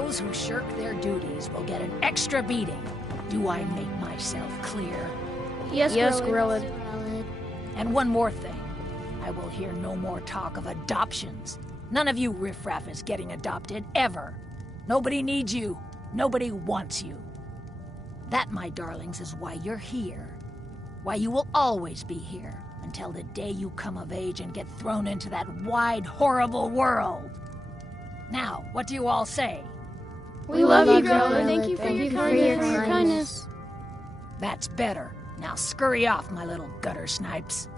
those who shirk their duties will get an extra beating. Do I make myself clear? Yes, Grillad. And one more thing. I will hear no more talk of adoptions. None of you riffraff is getting adopted, ever. Nobody needs you. Nobody wants you. That, my darlings, is why you're here. Why you will always be here, until the day you come of age and get thrown into that wide, horrible world. Now, what do you all say? We love you, Grillad. Thank you for your kindness. That's better. Now scurry off, my little gutter snipes.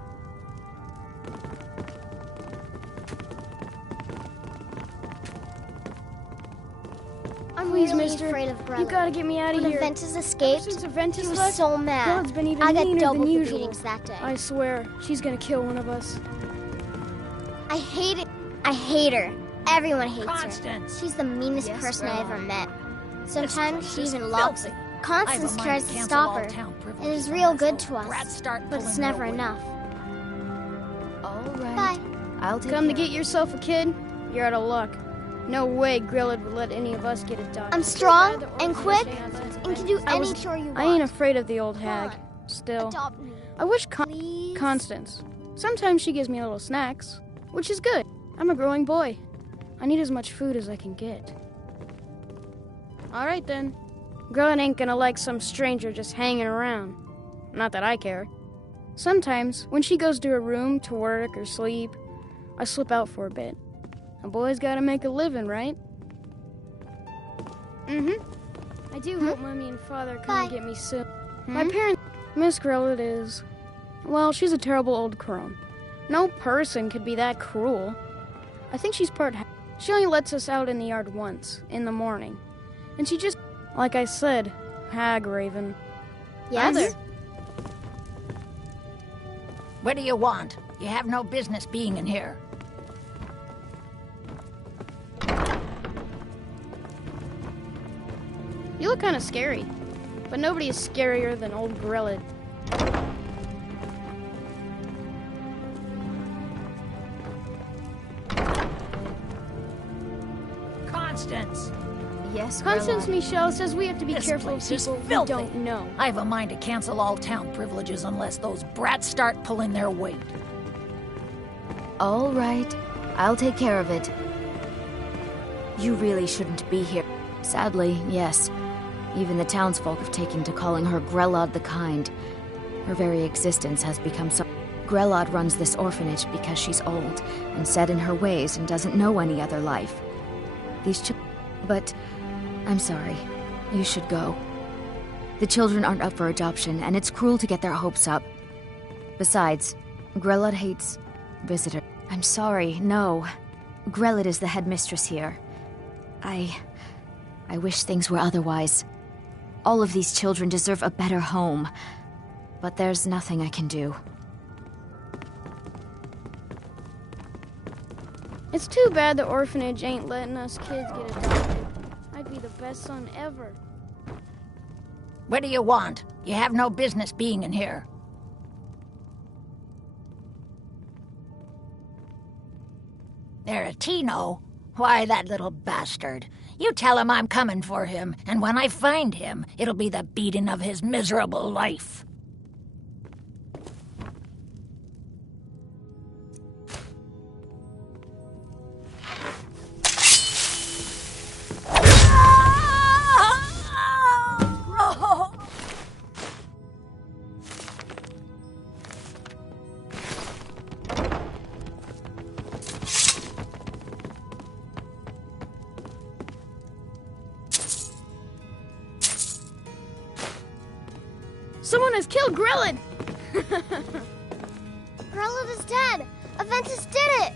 I'm Please, really mister, afraid of Brotherhood. you gotta get me out of When here. Aventus escaped, Since Aventus he was left, so mad. Grillad's been even I got meaner double than the usual. beatings that day. I swear, she's gonna kill one of us. I hate it. I hate her. Everyone hates Constance. her. She's the meanest Yes, person I ever Grandma. met. This Sometimes place she is even locks filthy. it. I have a Constance mind tries to to cancel stop all her. town It privileges is real unless good those to us, brats start but it's pulling never their weight. enough. All right. Bye. I'll take Come to care get yourself a kid? You're out of luck. No way Grillad would let any of us get adopted. I'm strong The and orphanage quick ain't and can do I any was- chore you want. I ain't afraid of the old hag. Come on, Still, Adopt me. I wish Please. Constance. Sometimes she gives me little snacks, which is good. I'm a growing boy. I need as much food as I can get. All right then. Grillad ain't gonna like some stranger just hanging around. Not that I care. Sometimes, when she goes to her room to work or sleep, I slip out for a bit. A boy's gotta make a living, right? I do hope Mommy and Father come Bye. and get me soon. My parents, Miss Grillad is... Well, she's a terrible old crone. No person could be that cruel. I think she's part... She only lets us out in the yard once, in the morning. And she just... Like I said, hag raven. Yes? Mother. What do you want? You have no business being in here. You look kind of scary. But nobody is scarier than old Grillad. Constance! Yes, Constance Grillad. Michelle says we have to be This careful of place is people we filthy. don't know. I have a mind to cancel all town privileges unless those brats start pulling their weight. All right. I'll take care of it. You really shouldn't be here. Sadly, yes. Even the townsfolk have taken to calling her Grillad the Kind. Her very existence has become so... Grillad runs this orphanage because she's old and set in her ways and doesn't know any other life. But I'm sorry. You should go. The children aren't up for adoption, and it's cruel to get their hopes up. Besides, Grillad hates visitors. I'm sorry, no. Grillad is the headmistress here. I wish things were otherwise. All of these children deserve a better home. But there's nothing I can do. It's too bad the orphanage ain't letting us kids get adopted. I'd be the best son ever. What do you want? You have no business being in here. Tino? Why, that little bastard. You tell him I'm coming for him, and when I find him, it'll be the beating of his miserable life. Someone has killed Grillad! Grillad is dead. Aventus did it.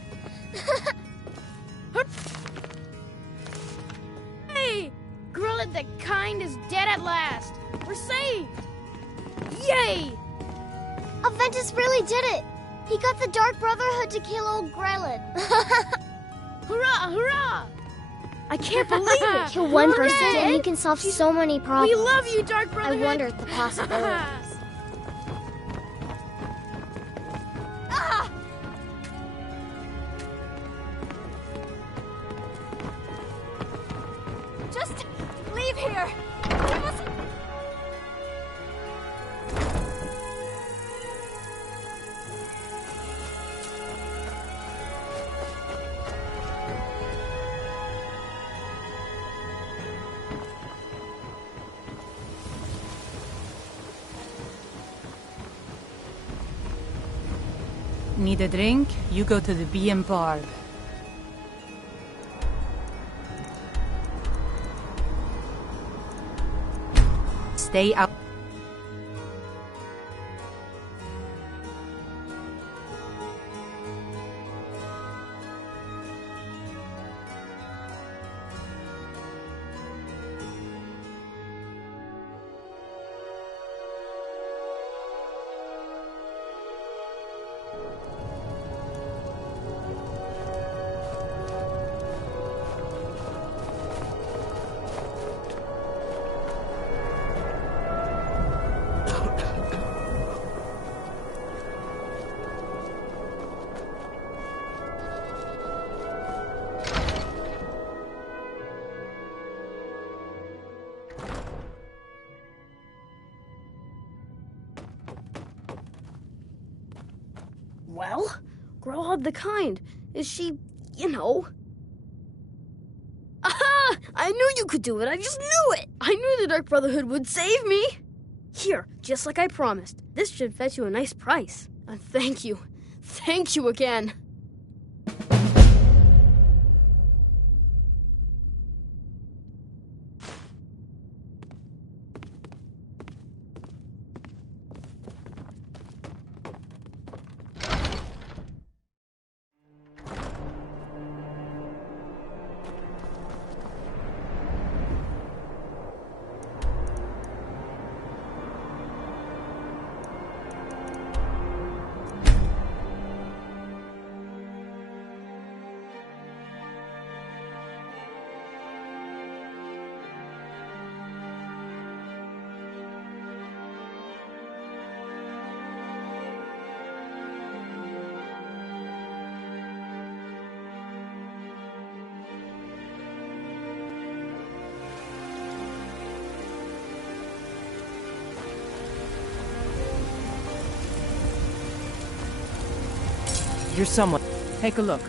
Hey! Grillad the Kind is dead at last! We're saved! Yay! Aventus really did it. He got the Dark Brotherhood to kill old Grillad. Hurrah! Hurrah! I can't believe it! Kill one Hooray! person and he can solve so many problems. We love you, Dark I Brotherhood! wonder at the possibilities. Just leave here. We must... Need a drink? You go to the B&B bar. Stay out. Well, Grelod the Kind. Is she, you know... Aha! I knew you could do it. I just knew it. I knew the Dark Brotherhood would save me. Here, just like I promised. This should fetch you a nice price. And thank you. Thank you again. You're someone. Take a look.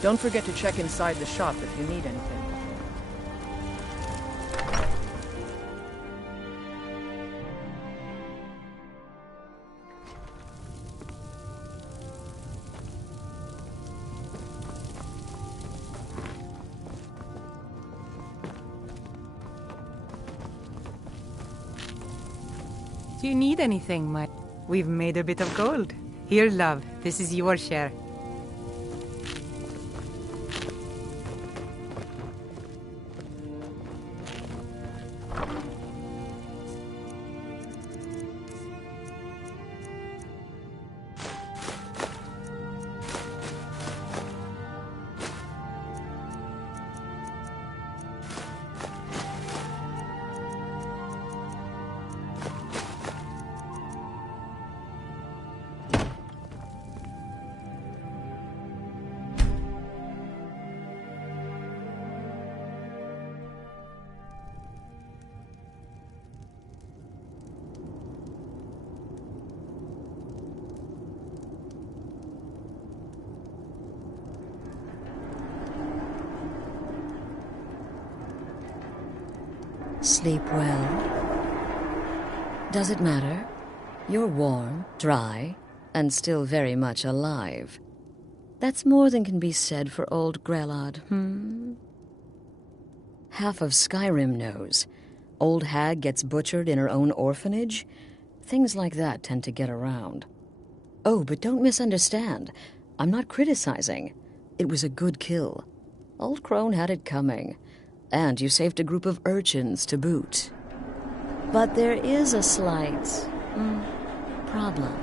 Don't forget to check inside the shop if you need anything. Do you need anything, my... We've made a bit of gold. Here, love. This is your share. Sleep well? Does it matter? You're warm, dry, and still very much alive. That's more than can be said for old Grelod, Half of Skyrim knows. Old hag gets butchered in her own orphanage. Things like that tend to get around. Oh, but don't misunderstand. I'm not criticizing. It was a good kill. Old Crone had it coming. And you saved a group of urchins to boot. But there is a slight problem.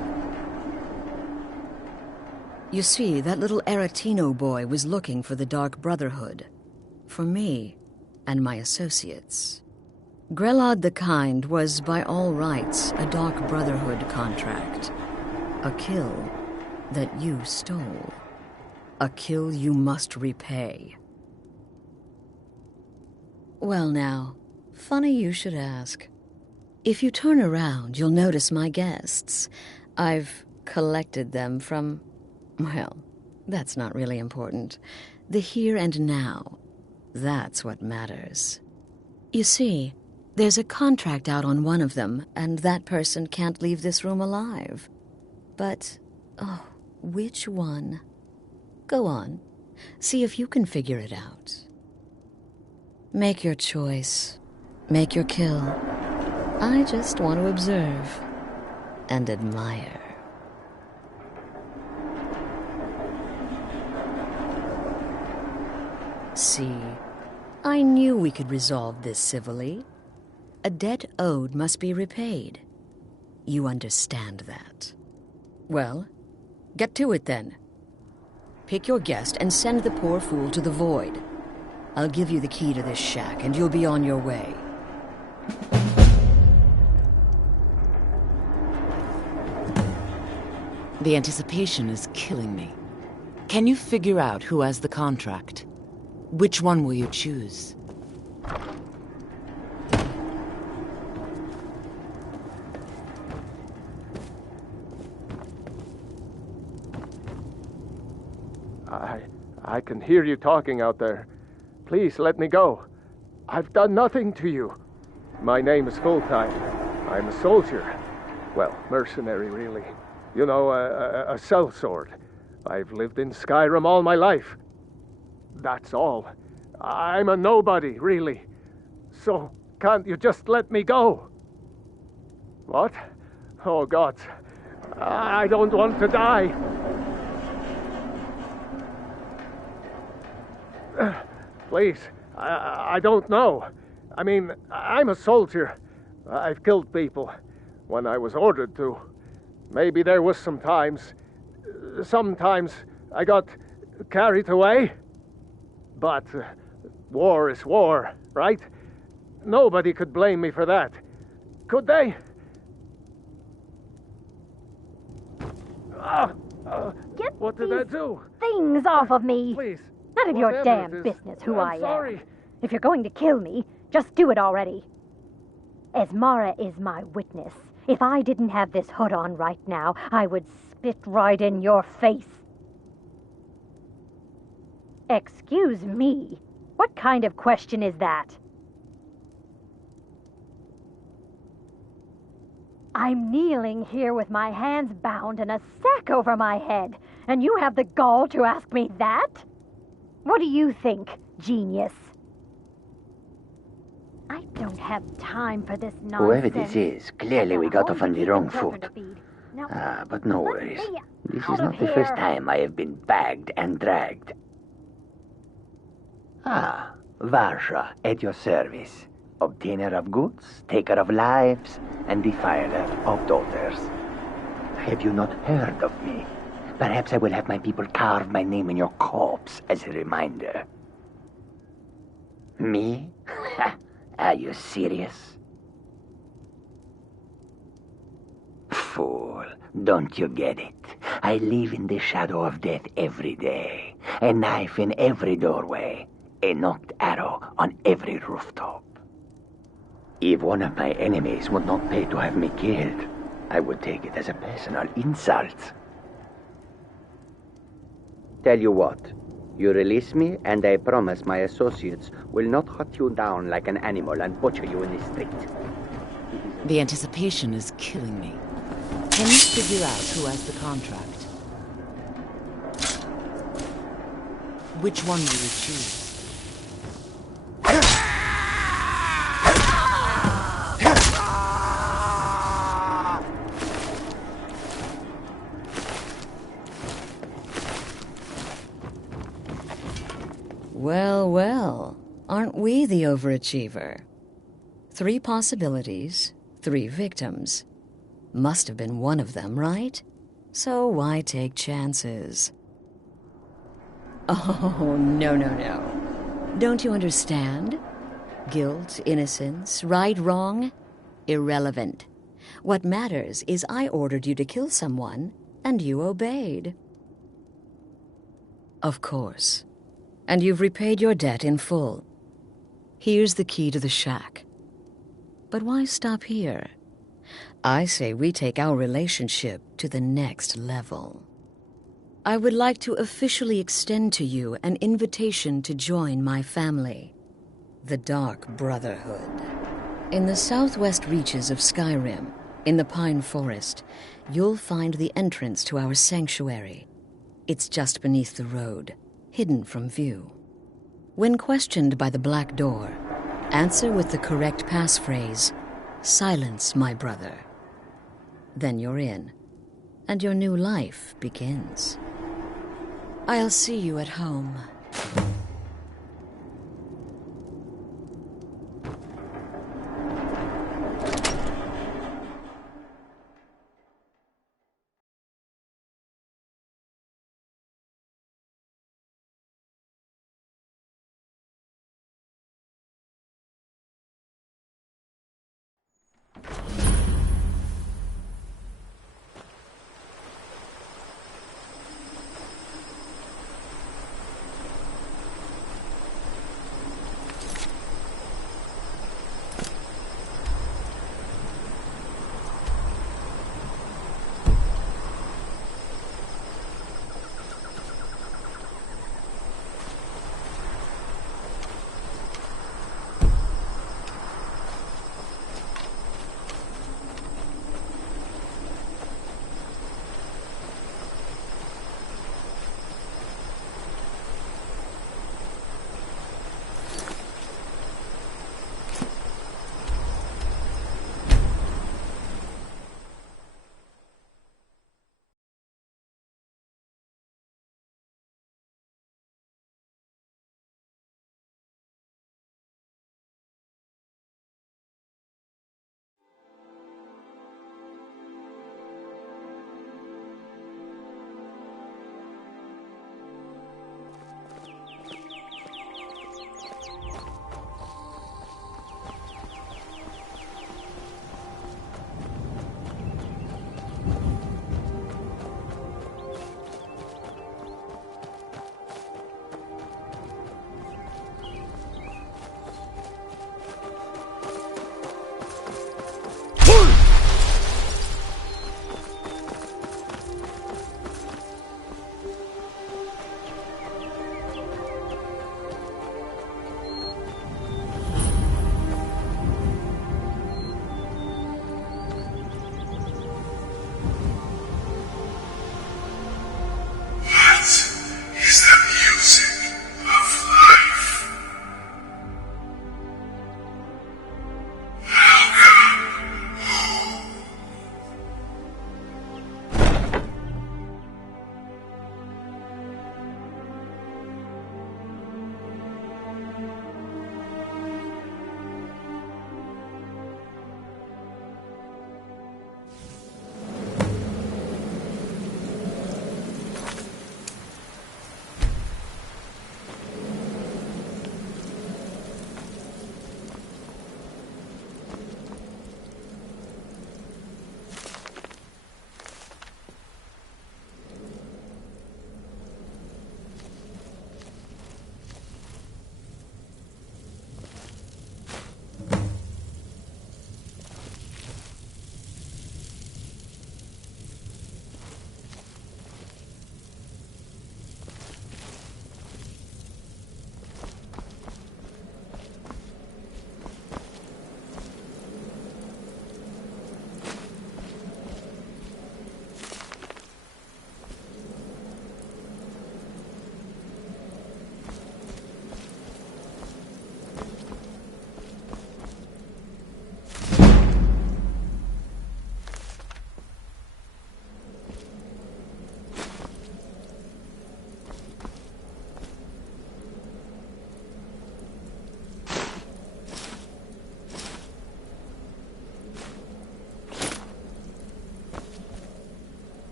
You see, that little Aretino boy was looking for the Dark Brotherhood. For me and my associates. Grelod the Kind was, by all rights, a Dark Brotherhood contract. A kill that you stole. A kill you must repay. Well now, funny you should ask. If you turn around, you'll notice my guests. I've collected them from, well, that's not really important. The here and now. That's what matters. You see, there's a contract out on one of them, and that person can't leave this room alive. But, oh, which one? Go on. See if you can figure it out. Make your choice. Make your kill. I just want to observe and admire. See, I knew we could resolve this civilly. A debt owed must be repaid. You understand that. Well, get to it then. Pick your guest and send the poor fool to the void. I'll give you the key to this shack and you'll be on your way. The anticipation is killing me. Can you figure out who has the contract? Which one will you choose? I can hear you talking out there. Please let me go. I've done nothing to you. My name is Full-Time. I'm a soldier. Well, mercenary, really. You know, a sellsword. I've lived in Skyrim all my life. That's all. I'm a nobody, really. So, can't you just let me go? What? Oh, God. I don't want to die. Please, I don't know. I mean, I'm a soldier. I've killed people when I was ordered to. Maybe there was sometimes I got carried away. But war is war, right? Nobody could blame me for that. Could they? What did I do? Things off of me. Please. None of your Whatever damn it is, business who I'm I am. sorry. If you're going to kill me, just do it already. Esmara is my witness. If I didn't have this hood on right now, I would spit right in your face. Excuse me. What kind of question is that? I'm kneeling here with my hands bound and a sack over my head, and you have the gall to ask me that? What do you think, genius? I don't have time for this nonsense. Whoever this is, clearly we got off on the wrong foot. But no worries. This is not the first time I have been bagged and dragged. Varsha, at your service. Obtainer of goods, taker of lives, and defiler of daughters. Have you not heard of me? Perhaps I will have my people carve my name in your corpse as a reminder. Me? Are you serious? Fool, don't you get it? I live in the shadow of death every day. A knife in every doorway. A knocked arrow on every rooftop. If one of my enemies would not pay to have me killed, I would take it as a personal insult. Tell you what, you release me and I promise my associates will not hunt you down like an animal and butcher you in the street. The anticipation is killing me. Can you figure out who has the contract? Which one will you choose? Well, well, aren't we the overachiever? 3 possibilities, 3 victims. Must have been one of them, right? So why take chances? Oh, no, no, no. Don't you understand? Guilt, innocence, right, wrong, irrelevant. What matters is I ordered you to kill someone, and you obeyed. Of course. And you've repaid your debt in full. Here's the key to the shack. But why stop here? I say we take our relationship to the next level. I would like to officially extend to you an invitation to join my family, the Dark Brotherhood. In the southwest reaches of Skyrim, in the Pine Forest, you'll find the entrance to our sanctuary. It's just beneath the road, hidden from view. When questioned by the Black Door, answer with the correct passphrase, "Silence, my brother." Then you're in, and your new life begins. I'll see you at home.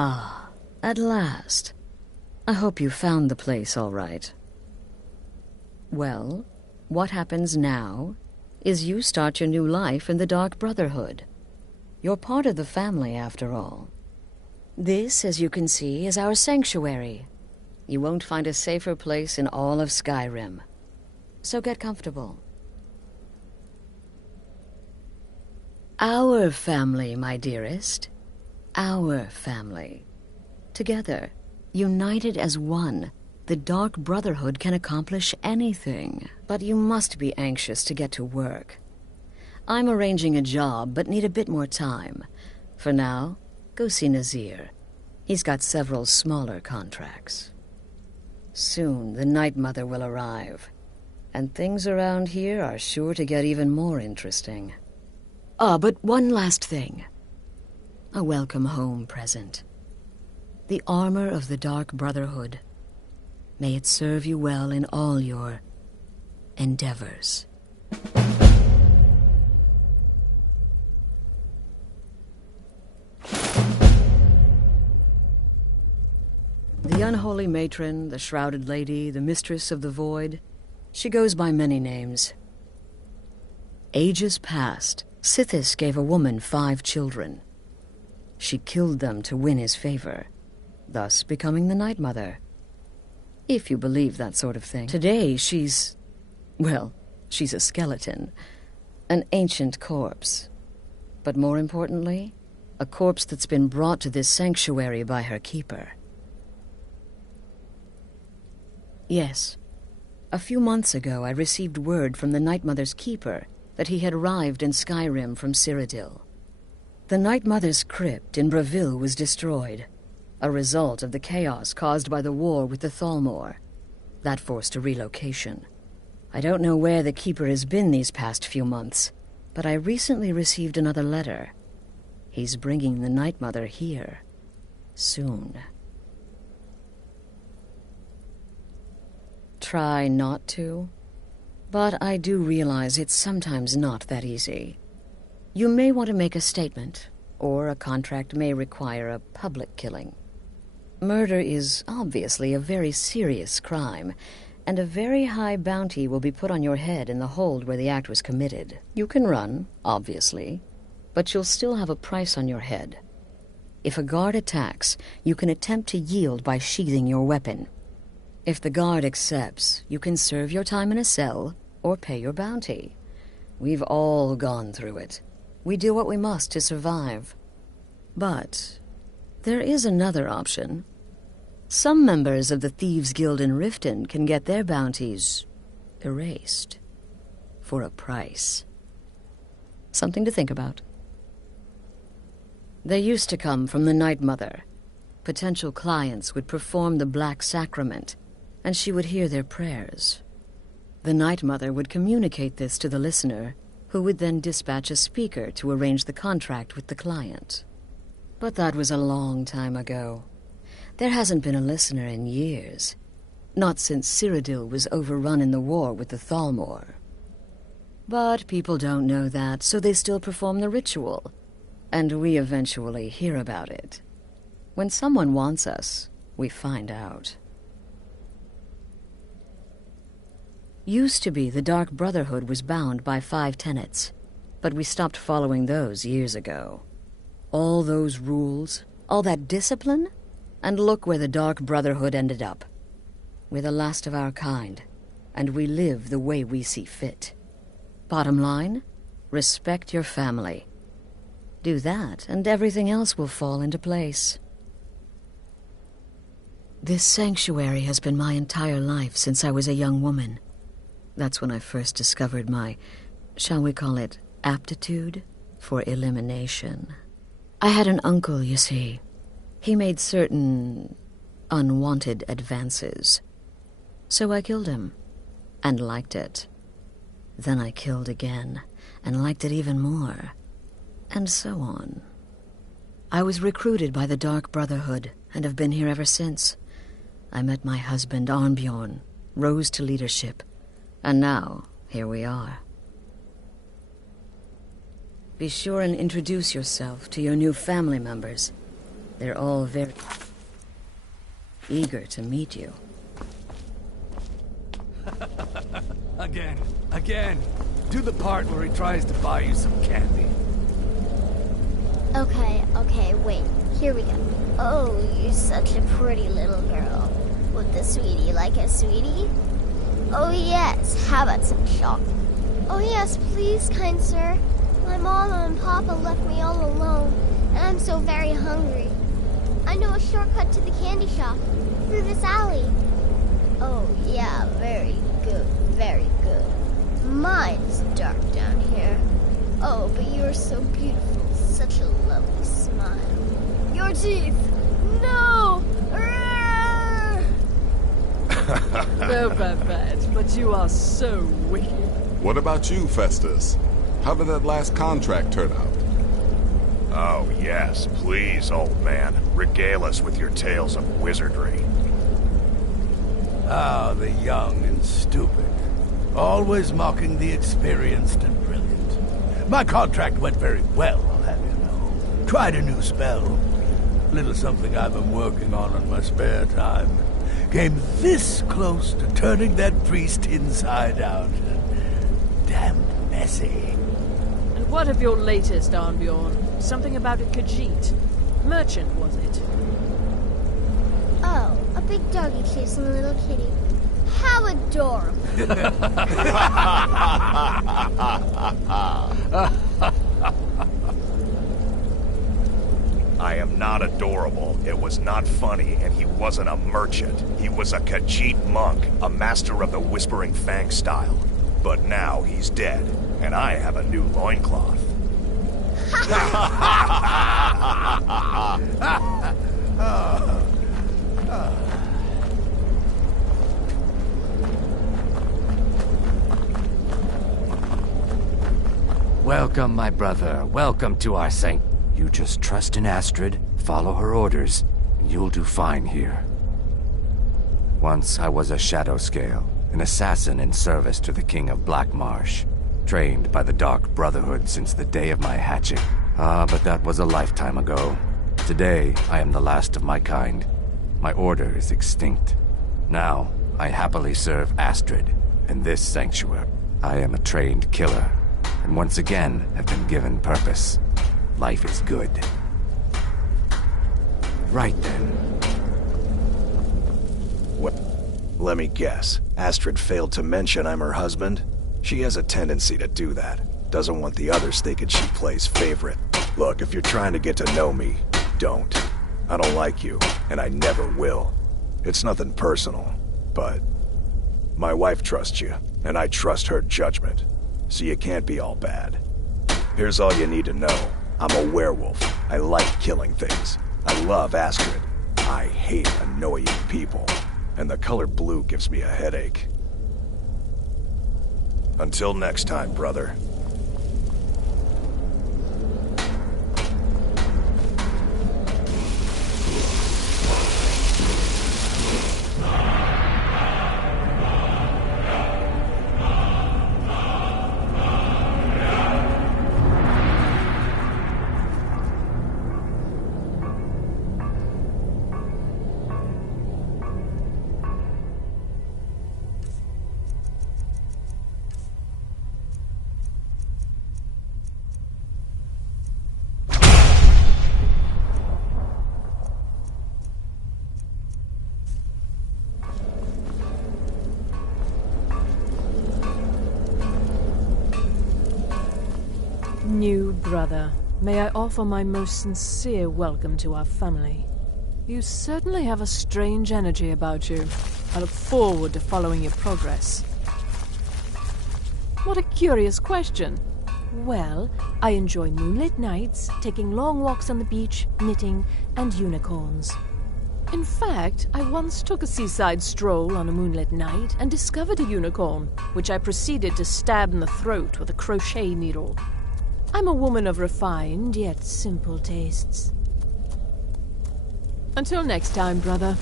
Ah, at last. I hope you found the place all right. Well, what happens now is you start your new life in the Dark Brotherhood. You're part of the family, after all. This, as you can see, is our sanctuary. You won't find a safer place in all of Skyrim. So get comfortable. Our family, my dearest. Our family. Together, united as one, the Dark Brotherhood can accomplish anything. But you must be anxious to get to work. I'm arranging a job, but need a bit more time. For now, go see Nazir. He's got several smaller contracts. Soon, the Night Mother will arrive. And things around here are sure to get even more interesting. But one last thing. A welcome home present. The armor of the Dark Brotherhood. May it serve you well in all your endeavors. The unholy matron, the shrouded lady, the mistress of the void, she goes by many names. Ages past, Sithis gave a woman 5 children. She killed them to win his favor, thus becoming the Night Mother. If you believe that sort of thing. Today, she's a skeleton. An ancient corpse. But more importantly, a corpse that's been brought to this sanctuary by her keeper. Yes. A few months ago, I received word from the Night Mother's keeper that he had arrived in Skyrim from Cyrodiil. The Night Mother's crypt in Bravil was destroyed, a result of the chaos caused by the war with the Thalmor. That forced a relocation. I don't know where the keeper has been these past few months, but I recently received another letter. He's bringing the Night Mother here. Soon. Try not to, but I do realize it's sometimes not that easy. You may want to make a statement, or a contract may require a public killing. Murder is obviously a very serious crime, and a very high bounty will be put on your head in the hold where the act was committed. You can run, obviously, but you'll still have a price on your head. If a guard attacks, you can attempt to yield by sheathing your weapon. If the guard accepts, you can serve your time in a cell or pay your bounty. We've all gone through it. We do what we must to survive. But there is another option. Some members of the Thieves' Guild in Riften can get their bounties erased for a price. Something to think about. They used to come from the Night Mother. Potential clients would perform the Black Sacrament, and she would hear their prayers. The Night Mother would communicate this to the listener, who would then dispatch a speaker to arrange the contract with the client. But that was a long time ago. There hasn't been a listener in years. Not since Cyrodiil was overrun in the war with the Thalmor. But people don't know that, so they still perform the ritual. And we eventually hear about it. When someone wants us, we find out. Used to be the Dark Brotherhood was bound by 5 tenets, but we stopped following those years ago. All those rules, all that discipline, and look where the Dark Brotherhood ended up. We're the last of our kind, and we live the way we see fit. Bottom line, respect your family. Do that, and everything else will fall into place. This sanctuary has been my entire life since I was a young woman. That's when I first discovered my, shall we call it, aptitude for elimination. I had an uncle, you see. He made certain unwanted advances. So I killed him, and liked it. Then I killed again, and liked it even more. And so on. I was recruited by the Dark Brotherhood, and have been here ever since. I met my husband, Arnbjorn, rose to leadership, and now, here we are. Be sure and introduce yourself to your new family members. They're all very eager to meet you. Again. Do the part where he tries to buy you some candy. Okay, wait. Here we go. Oh, you're such a pretty little girl. Would the sweetie like a sweetie? Oh yes, how about some chocolate? Oh yes, please, kind sir. My mama and papa left me all alone, and I'm so very hungry. I know a shortcut to the candy shop, through this alley. Oh yeah, very good, very good. Mine's dark down here. Oh, but you're so beautiful, such a lovely smile. Your teeth! No! No, Babette, but you are so wicked. What about you, Festus? How did that last contract turn out? Oh, yes, please, old man. Regale us with your tales of wizardry. Ah, the young and stupid. Always mocking the experienced and brilliant. My contract went very well, I'll have you know. Tried a new spell. Little something I've been working on in my spare time. Came this close to turning that priest inside out. Damn messy. And what of your latest, Arnbjorn? Something about a Khajiit. Merchant, was it? Oh, a big doggy chasing a little kitty. How adorable. I am not adorable. It was not funny, and he wasn't a merchant. He was a Khajiit monk, a master of the Whispering Fang style. But now he's dead, and I have a new loincloth. Welcome, my brother. Welcome to our saint. You just trust in Astrid, follow her orders, and you'll do fine here. Once I was a shadow scale, an assassin in service to the King of Black Marsh, trained by the Dark Brotherhood since the day of my hatching. Ah, but that was a lifetime ago. Today, I am the last of my kind. My order is extinct. Now, I happily serve Astrid in this sanctuary. I am a trained killer, and once again have been given purpose. Life is good. Right then. Well, let me guess. Astrid failed to mention I'm her husband? She has a tendency to do that. Doesn't want the others thinking she plays favorite. Look, if you're trying to get to know me, don't. I don't like you, and I never will. It's nothing personal, but my wife trusts you, and I trust her judgment. So you can't be all bad. Here's all you need to know. I'm a werewolf. I like killing things. I love Astrid. I hate annoying people. And the color blue gives me a headache. Until next time, brother. New brother, may I offer my most sincere welcome to our family. You certainly have a strange energy about you. I look forward to following your progress. What a curious question. Well, I enjoy moonlit nights, taking long walks on the beach, knitting, and unicorns. In fact, I once took a seaside stroll on a moonlit night and discovered a unicorn, which I proceeded to stab in the throat with a crochet needle. I'm a woman of refined yet simple tastes. Until next time, brother.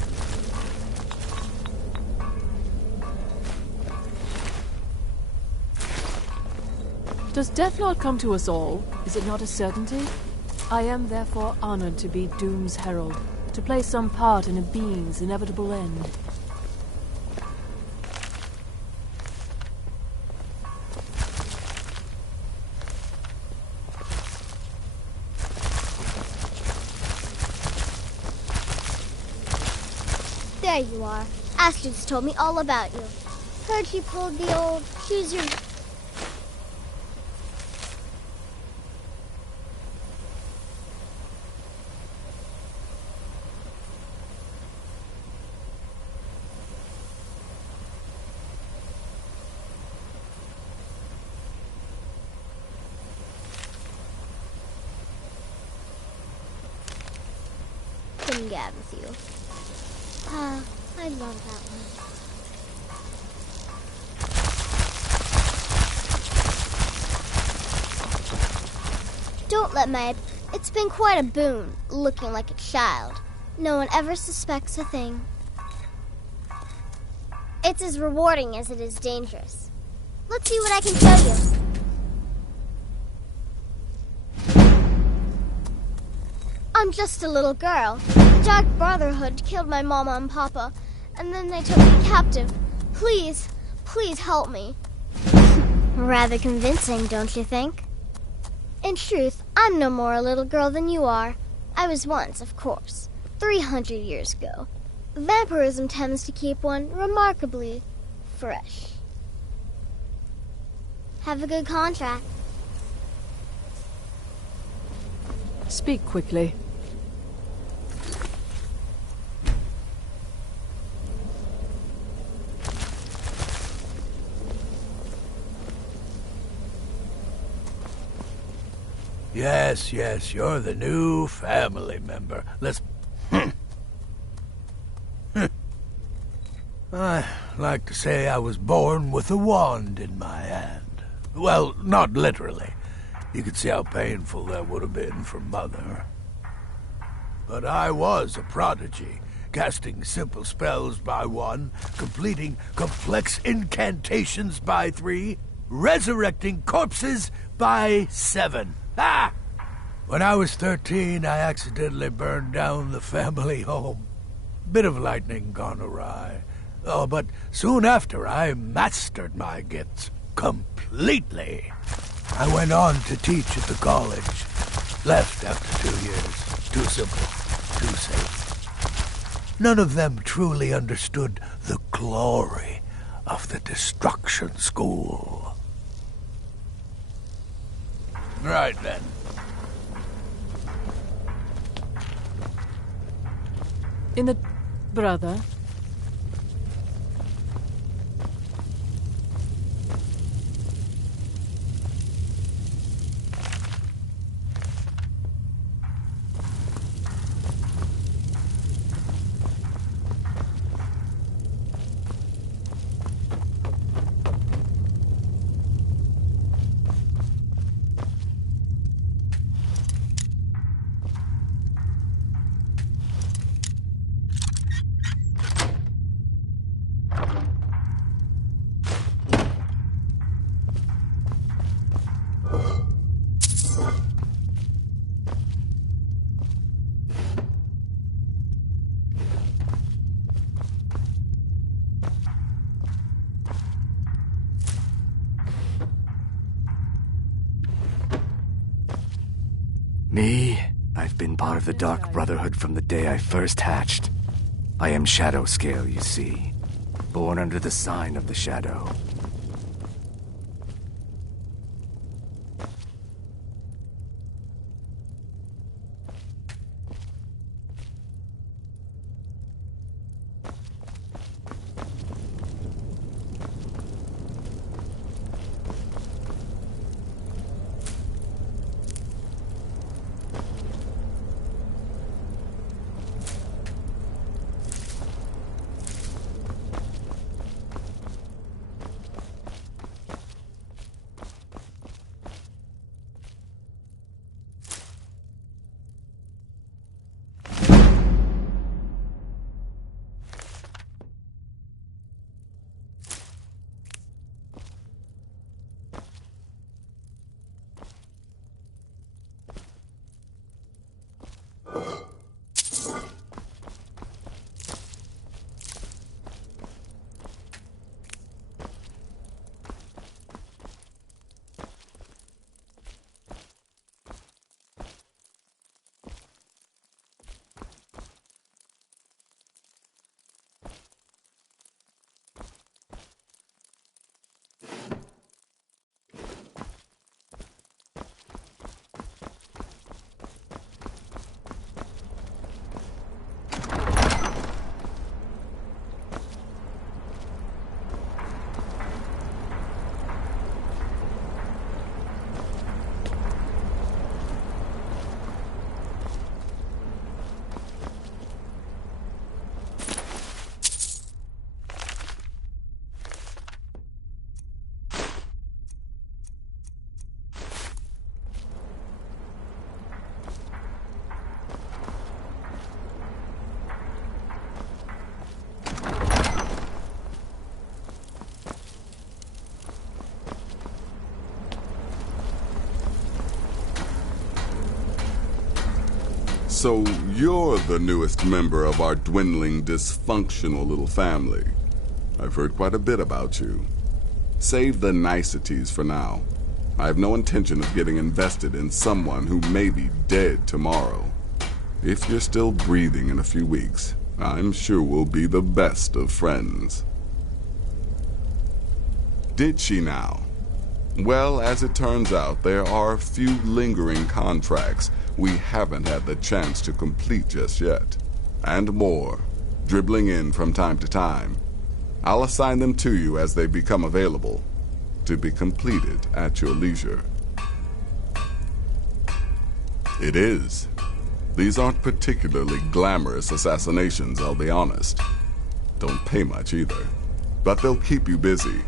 Does death not come to us all? Is it not a certainty? I am therefore honored to be Doom's herald, to play some part in a being's inevitable end. There you are. Astrid's told me all about you. Heard you pulled the old choose your... Couldn't get with you. Ah, I love that one. Don't let my... It's been quite a boon, looking like a child. No one ever suspects a thing. It's as rewarding as it is dangerous. Let's see what I can show you. I'm just a little girl. The Dark Brotherhood killed my mama and papa, and then they took me captive. Please, please help me. Rather convincing, don't you think? In truth, I'm no more a little girl than you are. I was once, of course, 300 years ago. Vampirism tends to keep one remarkably fresh. Have a good contract. Speak quickly. Yes, you're the new family member. Let's... I like to say I was born with a wand in my hand. Well, not literally. You could see how painful that would have been for Mother. But I was a prodigy, casting simple spells by 1, completing complex incantations by 3, resurrecting corpses by 7. Ah! When I was 13, I accidentally burned down the family home. Bit of lightning gone awry. Oh, but soon after, I mastered my gifts completely. I went on to teach at the college. Left after 2 years. Too simple. Too safe. None of them truly understood the glory of the Destruction School. Right then. In the... brother? Me? I've been part of the Dark Brotherhood from the day I first hatched. I am Shadow Scale, you see. Born under the sign of the Shadow. So you're the newest member of our dwindling, dysfunctional little family. I've heard quite a bit about you. Save the niceties for now. I have no intention of getting invested in someone who may be dead tomorrow. If you're still breathing in a few weeks, I'm sure we'll be the best of friends. Did she now? Well, as it turns out, there are a few lingering contracts we haven't had the chance to complete just yet. And more, dribbling in from time to time. I'll assign them to you as they become available, to be completed at your leisure. It is. These aren't particularly glamorous assassinations, I'll be honest. Don't pay much either, but they'll keep you busy.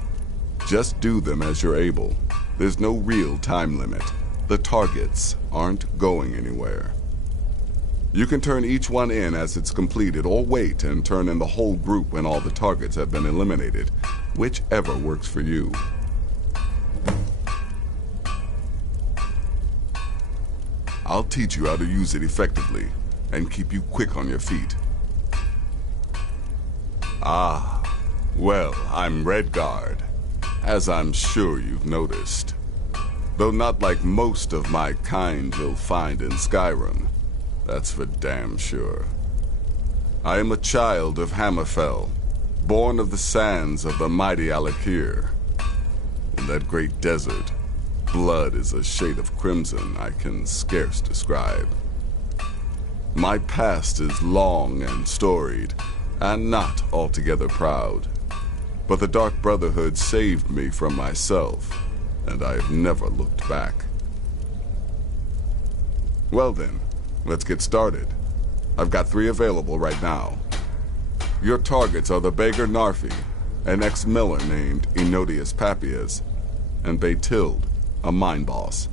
Just do them as you're able. There's no real time limit. The targets aren't going anywhere. You can turn each one in as it's completed, or wait and turn in the whole group when all the targets have been eliminated, whichever works for you. I'll teach you how to use it effectively, and keep you quick on your feet. Ah, well, I'm Redguard, as I'm sure you've noticed. Though not like most of my kind you'll find in Skyrim, that's for damn sure. I am a child of Hammerfell, born of the sands of the mighty Alakir. In that great desert, blood is a shade of crimson I can scarce describe. My past is long and storied, and not altogether proud. But the Dark Brotherhood saved me from myself, and I have never looked back. Well then, let's get started. I've got 3 available right now. Your targets are the beggar Narfi, an ex-miller named Enodius Papias, and Baytild, a mine boss.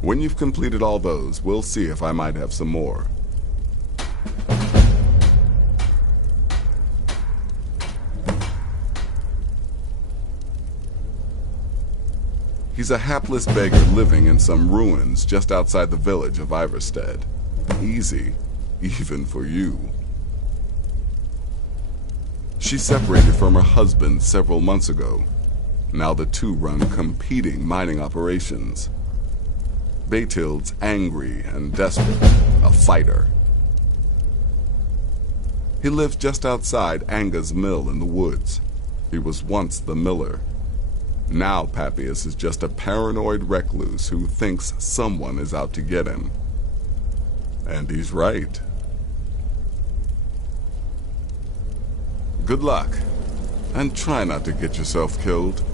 When you've completed all those, we'll see if I might have some more. He's a hapless beggar living in some ruins just outside the village of Iverstead. Easy, even for you. She separated from her husband several months ago. Now the two run competing mining operations. Baytild's angry and desperate, a fighter. He lives just outside Anga's mill in the woods. He was once the miller. Now Papias is just a paranoid recluse who thinks someone is out to get him. And he's right. Good luck, and try not to get yourself killed.